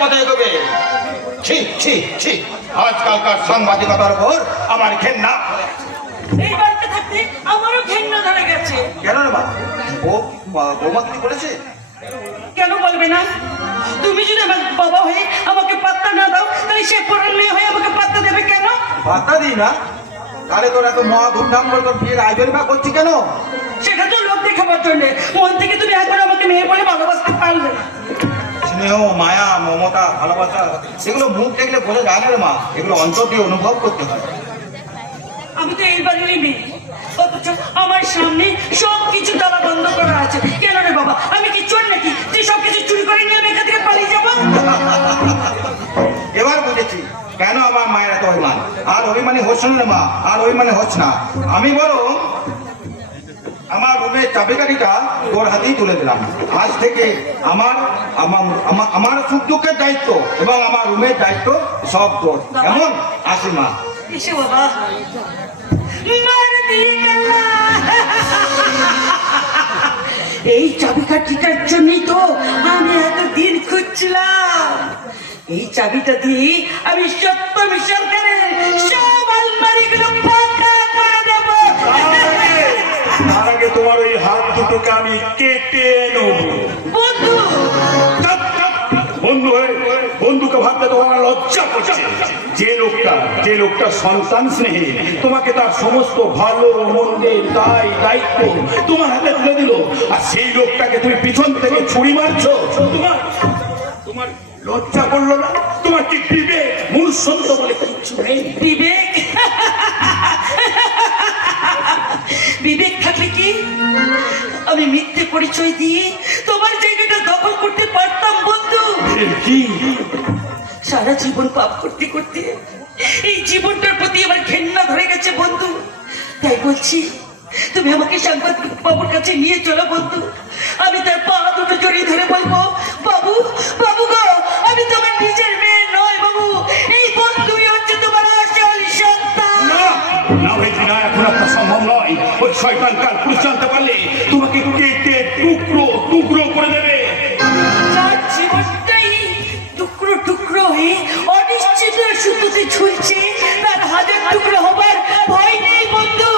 পথে এগোবে। ঠিক ঠিক ঠিক, আজকালকার সাংবাদিকতার উপর আমার ঘেন্না। এই বাড়িতে থাকতে আমারও ঘেন্না ধরে গেছে। কেন রে মা, বৌমা কি করেছে? কেন বলবে না? তুমি যদি আমার বাবা হয়ে আমাকে পাত্তা না দাও, তাহলে সে পরের মেয়ে হয়ে আমাকে পাত্তা দেবে কেন? পাত্তা দিই না? তাহলে তোর এত মহা ধুমধাম করে তোর বিয়ের আয়োজন বা করছি কেন? সেটা তো লোক দেখাবার জন্য। মন থেকে তুমি একবার আমাকে মেয়ে বলে ভালোবাসতে পারলে না। স্নেহ, মায়া, মমতা, ভালোবাসা এগুলো মুখ দেখলে বোঝা যায় না রে মা, এগুলো অন্তর দিয়ে অনুভব করতে হয়। আমি তো এই বাড়িরই মেয়ে, অথচ আমার সামনে সবকিছু তালা বন্ধ করা আছে। কেন রে বাবা, আমি কি চোর নাকি যে সবকিছু চুরি করে নিয়ে আমি এখান থেকে পালিয়ে যাবো? এবার বুঝেছি কেন আমার মায়ের এত অভিমান। আর অভিমানী হচ্ছে না রে মা, আর অভিমানী হচ্ছে না। আমি বরং আমার রুমের চাবিকাঠিটা তোর হাতেই তুলে দিলাম। আজ থেকে আমার সুখ দুঃখের দায়িত্ব এবং আমার রুমের দায়িত্ব সব তোর। কেমন? আসি মা। এসে বাবা, মার দিয়ে গেল। এই চাবিকাঠিটার জন্যই তো আমি এতদিন খুঁজছিলাম। এই চাবিটা দিয়ে আমি সপ্তমী সরকারের সব আলমারিগুলো ফাঁকা করে দেব। তার আগে তোমার ওই হাত দুটোকে আমি কেটে নেব। বন্ধু, বন্ধু হয়ে বন্ধুকে ভাবতে তোমার লজ্জা করছে। যে লোকটা সন্তান স্নেহী, তোমাকে তার সমস্ত ভালো মন্দের দায়িত্ব তোমার হাতে তুলে দিল, আর সেই লোকটাকে তুমি পিছন থেকে ছুরি মারছো। তোমার লজ্জা করলো না? তোমার কি বিবেক, মনুষ্যত্ব বলে কিচ্ছু নেই? বিবেক? বিবেক থাকলে কি আমি মিথ্যে পরিচয় দিয়ে তোমার জায়গাটা দখল করতে পারতাম বন্ধু? কি সারা জীবন পাপ করতে করতে এই জীবনটার প্রতি আমার ঘেন্না ধরে গেছে বন্ধু। তাই বলছি, তুমি আমাকে সাংবাদিক বাবুর কাছে নিয়ে চলো বন্ধু। আমি তার পা দুটো জড়িয়ে ধরে বলবো, বাবু, বাবু গো, আমি তোমার নিজের মেয়ে নয় বাবু, এই বন্ধুই হচ্ছে তোমার আসল সন্তান। না ভাইজি না, এখন আপনার সম্ভব নয়। ওই শয়তান কাল পুলিশ জানতে পারলে তোমাকে কেটে টুকরো টুকরো করে দেবে। যার জীবনটাই টুকরো টুকরো হয়ে অনিশ্চিতের সুতোতে ঝুলছে, তার হাজার টুকরো হবার ভয় নেই বন্ধু।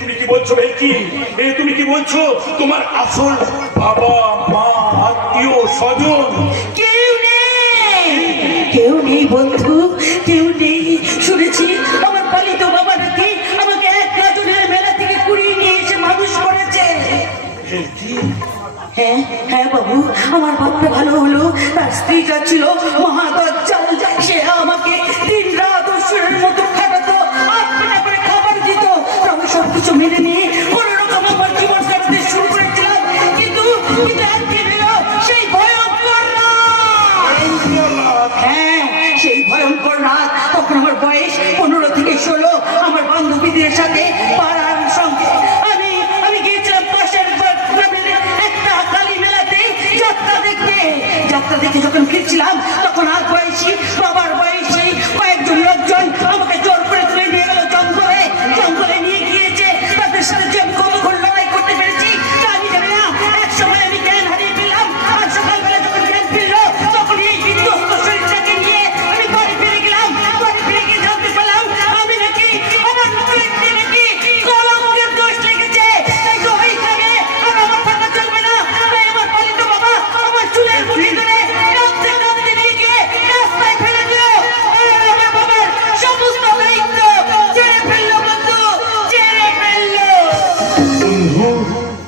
তুমি কি বলছো ভেকি? তুমি কি বলছো? তোমার আসল বাবা মা আত্মীয় স্বজন কেউ নেই বন্ধু, কেউ নেই। শুনেছি আমার পালিত বাবা নাকি আমাকে এক গাজনের মেলা থেকে কুড়িয়ে নিয়ে এসে মানুষ করেছে। হ্যাঁ হ্যাঁ বাবু, আমার বাপটা ভালো হলো, তার স্ত্রীটা ছিল মহাদজ্জাল। সে আমাকে দিন রাত অসুরের মতো খাটাতো, আটটা করে খাবার দিত। আমি সবকিছু মেনে নিয়ে কোনোরকম আমার জীবন কাটাতে শুরু করেছিলাম, কিন্তু একদিন এলো সেই ভয়ঙ্কর রাত। হ্যাঁ, সেই ভয়ঙ্কর রাত। তখন আমার বয়স 15 থেকে 16। আমার বান্ধবীদের সাথে পাড়ার সঙ্গে আমি গিয়েছিলাম পাশের গ্রামের একটা কালী মেলাতে যাত্রা দেখে যখন ফিরছিলাম, তখন আর বয়সী বাবার বয়সী কয়েকজন লোকজন আমাকে জোর করে তুলে নিয়ে গেল জঙ্গলে নিয়ে গিয়েছে। তাদের সাথে যে আমি কতক্ষণ লড়াই করতে পেরেছি তা আমি জানি না। এক সময় আমি জ্ঞান হারিয়ে ফেললাম, আর সকালবেলা যখন জ্ঞান ফিরল, তখন এই বিধ্বস্ত শরীরটাকে নিয়ে আমি বাড়ি ফিরে গেলাম। বাড়ি ফিরে গিয়ে জানতে পারলাম আমি নাকি আমার নবীনকে নাকি কলঙ্কের দোষ লেগেছে। তাই তো ওইখানে আর আমার থাকা চলবে না। তাই আমার পালিত বাবা আমার চুলের মুঠি ধরে কাঁদতে কাঁদতে নিয়ে গিয়ে রাস্তায় ফেলে দিল। আর আমার বাবার সমস্ত দায়িত্ব ছেড়ে ফেললো বন্ধু, ছেড়ে ফেললো। বন্ধু,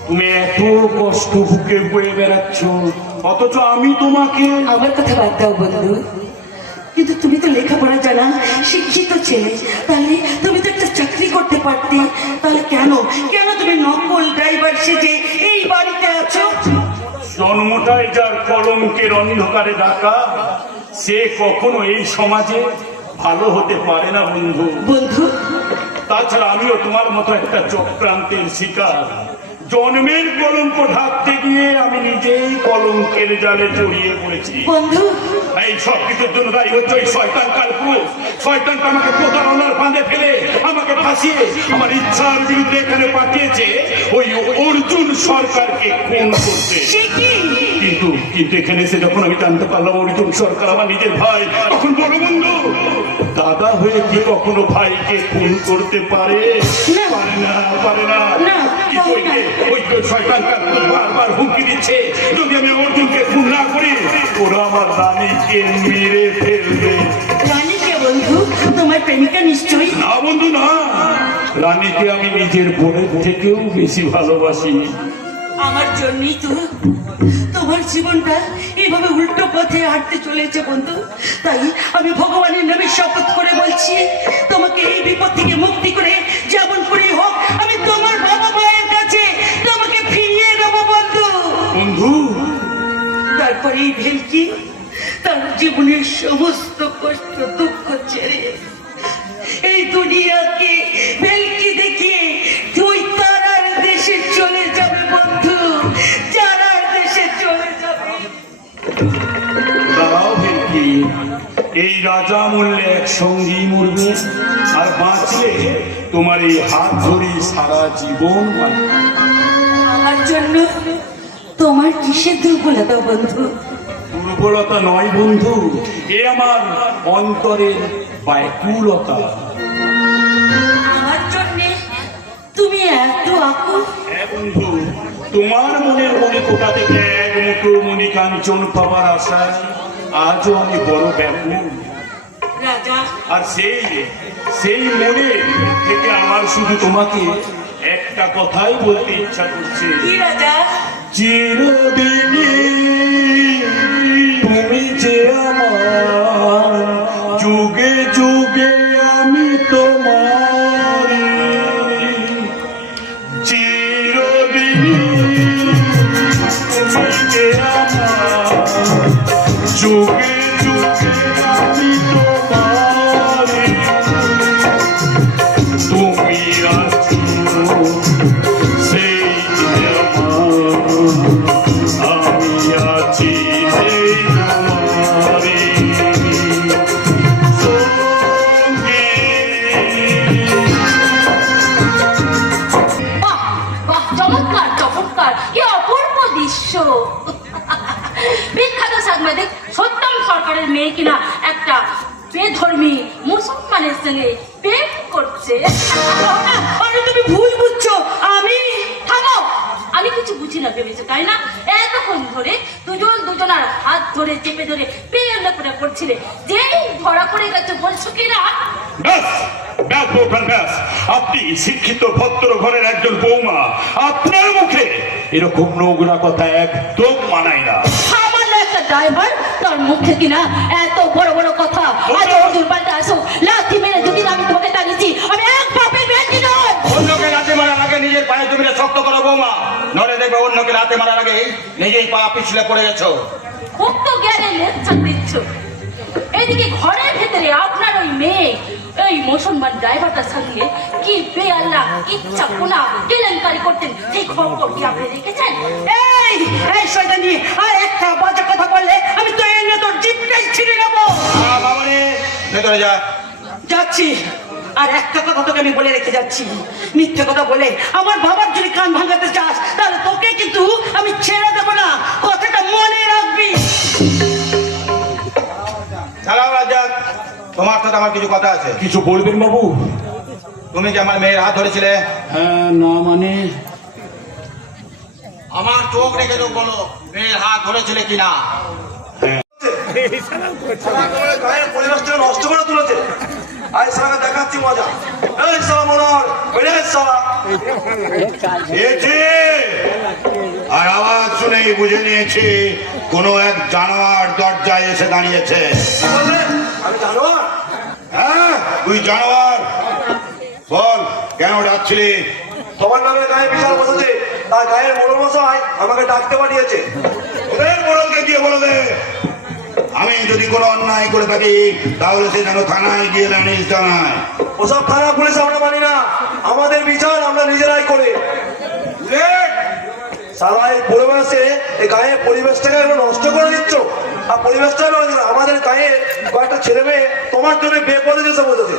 তুমি এত কষ্ট বুকে বয়ে বেড়াচ্ছ, অথচ আমি তোমাকে। আমার কথা বাদ দাও বন্ধু, কিন্তু তুমি তো লেখাপড়া জানা শিক্ষিত ছেলে, তাহলে তুমি তো একটা চাকরি করতে পারতে। তাহলে কেন তুমি নকল ড্রাইভার সেজে এই বাড়িতে আছো? জন্মটাই যার কলঙ্কের অন্ধকারে ঢাকা, সে কখনো এই সমাজে ভালো হতে পারে না বন্ধু। বন্ধু, তাছাড়া আমিও তোমার মতো একটা চক্রান্তের শিকার। জন্মের কলঙ্ক ঢাকতে গিয়ে আমি নিজেই কলঙ্কের জালে জড়িয়ে পড়েছি। বন্ধু, এই সব কিছুর জন্য দায়ী হচ্ছে ওই শয়তান কালপুরুষ। শয়তানটা আমাকে প্রতারণার ফাঁদে ফেলে আমাকে ফাঁসিয়ে আমার ইচ্ছার বিরুদ্ধে এখানে পাঠিয়েছে ওই অর্জুন সরকারকে খুন করতে। সে কি? কিন্তু কিন্তু এখানে এসে যখন আমি জানতে পারলাম অর্জুন সরকার আমার নিজের ভাই, তখন বড় বন্ধু, দাদা হয়ে কি কখনো ভাইকে খুন করতে পারে? না। পারে না, পারে না। না, কিন্তু ওই যে শয়তান কালপুরুষ বারবার হুমকি দিচ্ছে, যদি আমি অর্জুনকে খুন না করি ওরা আমার রানীকে মেরে ফেলবে। রানীকে? বন্ধু, তোমার প্রেমিকা নিশ্চয়ই। না বন্ধু না, রানীকে আমি নিজের বোনের থেকেও বেশি ভালোবাসি। আমার জন্যই তো তোমার জীবনটা এইভাবে উল্টো পথে হাঁটতে চলেছে বন্ধু। তাই আমি ভগবানের নামে শপথ করে বলছি, তোমাকে এই বিপদ থেকে মুক্তি করে যেমন করেই হোক আমি তোমার বাবা মায়ের কাছে তোমাকে ফিরিয়ে দেবো বন্ধু। বন্ধু, তারপরে এই ভেলকি তার জীবনের সমস্ত কষ্ট দুঃখ ছেড়ে এই দুনিয়াকে ভেলকি দেখিয়ে তুই তারার দেশে চলে যাবে বন্ধু, তারার দেশে চলে যাবে। দাঁড়াও ভেলকি, এই রাজা মরলে এক সঙ্গী মরবে, আর বাঁচলে তোমার এই হাত ধরে সারা জীবন বাঁচবে। আমার জন্য তোমার কিসের দুর্বলতা বন্ধু? দুর্বলতা নয় বন্ধু, এ আমার অন্তরের ব্যাকুলতা। আমার জন্য তুমি এত আকুল? হ্যাঁ বন্ধু, তোমার মনের মনে কোথা থেকে এক মুঠো মণি কাঞ্চন পাবার আশায় আজও আমি বড় ব্যাকুল। রাজা, আর সেই মনে থেকে আমার শুধু তোমাকে একটা কথাই বলতে ইচ্ছা করছে। কি রাজা? চিরদিনই তুমি যে আমার, যুগে যুগে আমি তোমার। চিরদিনই তুমি যে আমার, যুগে যুগে আমি তোমার। তুমি আছো সেই আমি আছি সেই তোমারে সঙ্গে। বাহ বাহ, চমৎকার চমৎকার, কি অপূর্ব দৃশ্য। বিখ্যাত সাংবাদিক সত্যম সরকারের মেয়ে কিনা একটা বেধর্মী মুসলমানের সঙ্গে প্রেম করছে। আরে তুমি ভুল বুঝছো, আমি থামো, আমি কিছু বুঝি না ভেবেছো তাই না? এতক্ষণ ধরে দুজন দুজনার হাত ধরে চেপে ধরে প্রেম করে করছিলে, যেই ধরা পড়ে গেছে বলছো কিনা? ব্যাস ব্যাস বৌঠান ব্যাস, আপনি শিক্ষিত ভদ্র ঘরের একজন বৌমা, আপনার মুখে এরকম নোংরা কথা একদম মানায় না। সামান্য একটা ড্রাইভার, তার মুখে কিনা এত বড় বড় কথা। আজ অর্জুন পাল্টে আসো, লাথি মেরে দুদিন আমি তোমাকে টানিয়েছি, আমি এক বাপের বেশি নয়। অন্যকে লাথি মারার আগে নিজের পায়ে জমিটা শক্ত করো বৌমা, নড়ে দেখবে অন্যকে লাথি মারার আগে নিজেই পা পিছলে পড়ে গেছো। খুব তো জ্ঞানে লেকচার দিচ্ছ। এদিকে ঘরের ভেতরে আপনার ওই মেয়ে এই মুসলমান ড্রাইভারটার সঙ্গে কি বেআল্লাহ ইচ্ছা কোনা কেলেঙ্কারি করতেন, সেই খবর কি আপনি রেখেছেন? এই এই শয়তানি, আর একটা বাজে কথা বললে আমি তো এনে তোর জিভটাই ছিঁড়ে নেবো। বাবা রে, ভেতরে যা। যাচ্ছি, আর একটা কথা তোকে আমি বলে রেখে যাচ্ছি, মিথ্যে কথা বলে আমার বাবার যদি কান ভাঙাতে চাস তাহলে তোকে কিন্তু আমি ছেড়ে দেবো না, কথাটা মনে রাখবি। চালাও রাজা, তোমার সাথে আমার কিছু কথা আছে। কিছু বলবেন বাবু? তুমি যে আমার মেয়ের হাত ধরেছিলে, হ্যাঁ, না মানে আমার চোখ রেখে তো বলো মেয়ের হাত ধরেছিলে কিনা। গায়ের পরিবেশটা নষ্ট করে তুলেছে। আই সারা দেখাচ্ছি মজা। এই সারা মনোহর, ওই সারা আর আওয়াজ শুনেই বুঝে নিয়েছি কোনো এক জানোয়ার দরজায় এসে দাঁড়িয়েছে। বললে আমি জানোয়ার? হ্যাঁ, তুই জানোয়ার। বল, কেন ডাকছিলি? তোমার নামে গায়ে বিশাল বসেছে, তার গায়ের মোড়ল মশাই আমাকে ডাকতে পাঠিয়েছে। ওদের মোড়লকে গিয়ে বলে দে, আমি যদি কোনো অন্যায় করে থাকি তাহলে সে যেন থানায় গিয়ে নালিশ জানায়। ওসব থানা পুলিশ আমরা মানি না, আমাদের বিচার আমরা নিজেরাই করে। বুলেট, সারা এই পরিবেশে এই গায়ের পরিবেশটাকে একদম নষ্ট করে দিচ্ছ। আর পরিবেশটা হলো আমাদের গায়ে কয়েকটা ছেলে মেয়ে তোমার জন্য বেপরে যেতে বসেছে।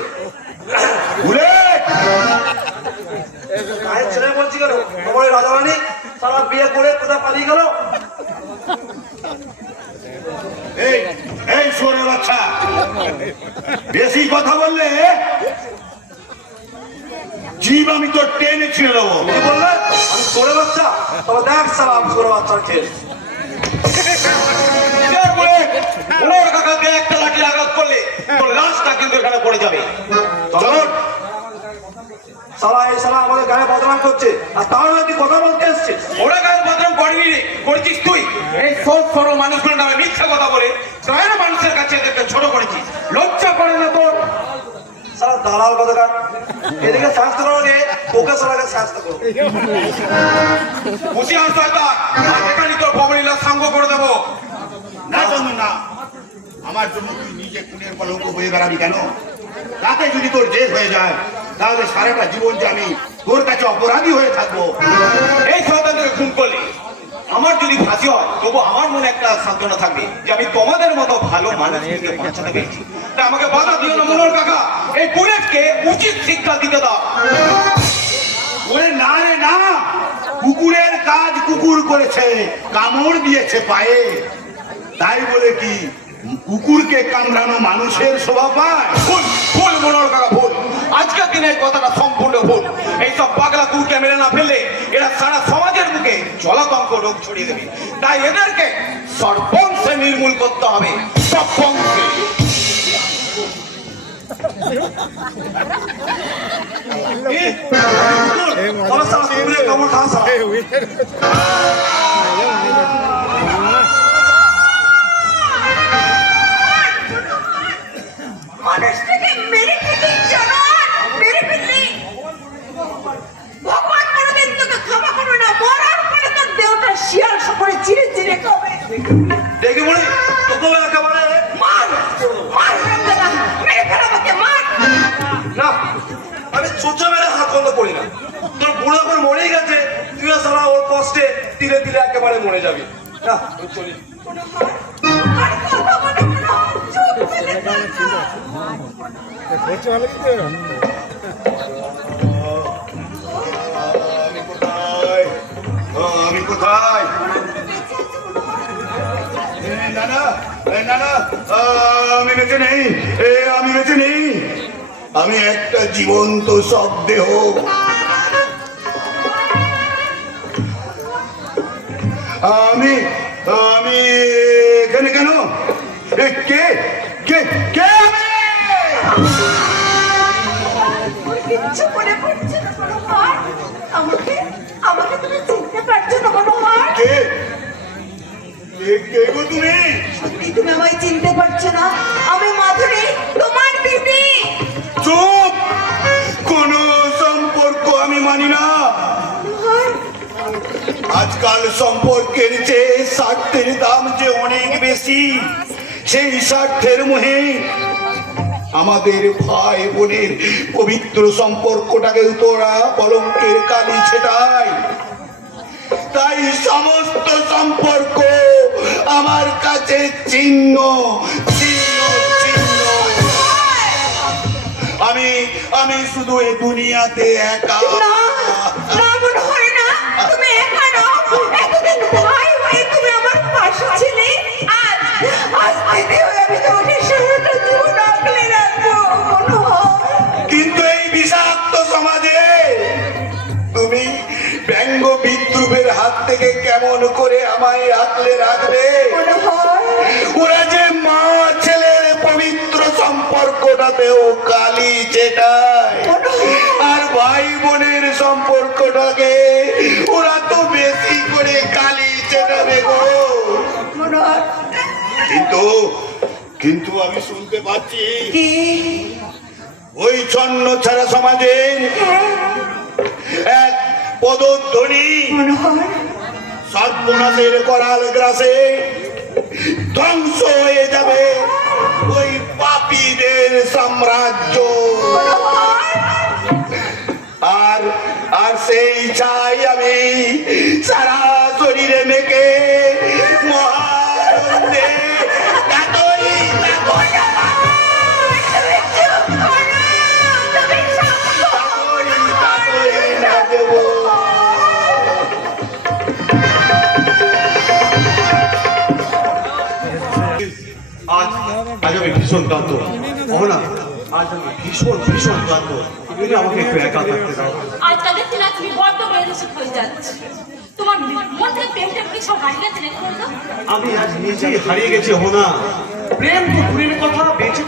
গায়ের ছেলে বলছি কেন, তোমার এই রাজারানী সারা বিয়ে করে কোথায় পালিয়ে গেল? এই এই সোরে বাচ্চা, বেশি কথা বললে জীব আমি তো টেনে ছিঁড়ে দেবো। কি বললে? আমি সোরে বাচ্চা? তবে দেখ সারা আমি সোরে বাচ্চার খেল। ওর কাকাকে একটা লাঠি আঘাত করলে তোর লাশটা কিন্তু এখানে পড়ে যাবে। চলো। সারা এই সারা আমাদের গায়ে বদনাম করছে, আর তাও তুই কথা বলতে এসছিস। ওরা গায়ে বদনাম করেছিস তুই। এই সব সরল মানুষগুলোর নামে মিথ্যা কথা বলে গ্রামের মানুষের কাছে এদেরকে ছোট করেছিস। লজ্জা করে না তোর? সারা দালাল কথাকার, এদিকে শাস্তি করো রে, ওকে সারাকে শাস্তি করো। খুশি আসতে এখানে তোর ববলীলা সাঙ্গ করে দেবো। না চন্দ্র না, আমার জন্য তুই নিজে খুনের কলঙ্ক হয়ে বেড়াবি কেন? তাতে যদি তোর জেদ হয়ে যায় তাহলে সারাটা জীবন যে আমি তোর কাছে অপরাধী হয়ে থাকবো। এই সন্তানকে খুন করলে আমার যদি ফাঁসি হয় তবু আমার মনে একটা সান্ত্বনা থাকবে যে আমি তোমাদের মতো ভালো মানুষকে বাঁচাতে পেরেছি। তা আমাকে বাধা দিও না মনোহর কাকা, এই বুলেটকে উচিত শিক্ষা দিতে দাও। ওরে না রে না, কুকুরের কাজ কুকুর করেছে, কামড় দিয়েছে পায়ে, তাই বলে কি কুকুরকে কামড়ানো মানুষের শোভা পায়? ভুল ভুল মনোহর কাকা, ভুল। আজকের দিনে এই কথাটা সম্পূর্ণ ভুল। এইসব পাগলা কুকুরকে মেরে না ফেললে এরা সারা সমাজের মুখে জলাতঙ্ক রোগ ছড়িয়ে দেবে। তাই এদেরকে সর্বংশে নির্মূল করতে হবে, সর্বংশে। তবে সারা কুকুরের কামড় খাওয়া সারা। মানুষটাকে মেরে ফেলি, জানোয়ার, মেরে ফেলি। ভগবান কোনোদিন তোকে ক্ষমা করবে না, মরার পরে তোর দেহটা শিয়াল সকলে চিরে চিরে খাবে। দেখি বলি তোকে একেবারে মার, মার হারামজাদা, মেরে ফেল আমাকে, মার। না, আমি চোচা মেরে হাত বন্ধ করি না। তোর বুড়ো এখন মরেই গেছে, তুই সারা ওর কষ্টে ধীরে ধীরে একেবারে মরে যাবি। না তুই চলি। আর কথা বলো না, চুপ করে থাক। আমি কোথায়? না না না না, আমি বেঁচে নেই, আমি বেঁচে নেই। আমি একটা জীবন্ত শবদেহ। আমি আমি এখানে কেন? কে কে কে? কিচ্ছু মনে পড়ছে না মনোহর, আমাকে আমাকে তুমি চিনতে পারছো না মনোহর? কে কে গো তুমি? সত্যি তুমি আমায় চিনতে পারছো না? আমি মাধুরী, তোমার দিদি। চুপ! কোন সম্পর্ক আমি মানি না। মনোহর, আজকাল সম্পর্কের চেয়ে স্বার্থের দাম যে অনেক বেশি। সেই স্বার্থের মোহে আমাদের ভাই বোনের পবিত্র সম্পর্কটাকে তোরা কলঙ্কের কালি ছেটায়। তাই সমস্ত সম্পর্ক আমার কাছে চিহ্ন চিহ্ন চিহ্ন। আমি আমি শুধু এই দুনিয়াতে একা। না, না মনোহর, না, তুমি একা নও। এতদিন ভাই হয়ে তুমি আমার পাশে ছিলে। আজ দিদি হয়ে আমি তোমাকে সারাটা জীবন আগলে রাখবো মনোহর। কিন্তু এই বিষাক্ত সমাজে তুমি ব্যঙ্গ বিদ্রুপের হাত থেকে কেমন করে আমায় আগলে রাখবে? মনোহর, ওরা যে মা ছেলের পবিত্র সম্পর্কটাতেও কালি চেটায়, আর ভাই বোনের সম্পর্কটাকে ওরা তো বেশি করে কালি চেটাবে গো। মনোহর, কিন্তু কিন্তু আমি শুনতে পাচ্ছি কি? ওই ছন্ন ছাড়া সমাজে এক পদধ্বনি মনোহর, সর্বনাশের করাল গ্রাসে ধ্বংস হয়ে যাবে ওই পাপীদের সাম্রাজ্য। আর আর সেই চাই আমি সারা আজ আমি ভীষণ ক্লান্ত। মোহনা, আজ আমি ভীষণ ভীষণ ক্লান্ত। তুমি আমাকে একটু একা থাকতে দাও। আজকালের দিনে তুমি বড্ড বেরোসিক হয়ে যাচ্ছে। তোমার মন থেকে প্রেমটা কিছু হারিয়ে গেছে রেখে বলতো। আমি আজ নিজেই হারিয়ে গেছি মোহনা। প্রেম তো দূরের কথা, বেঁচে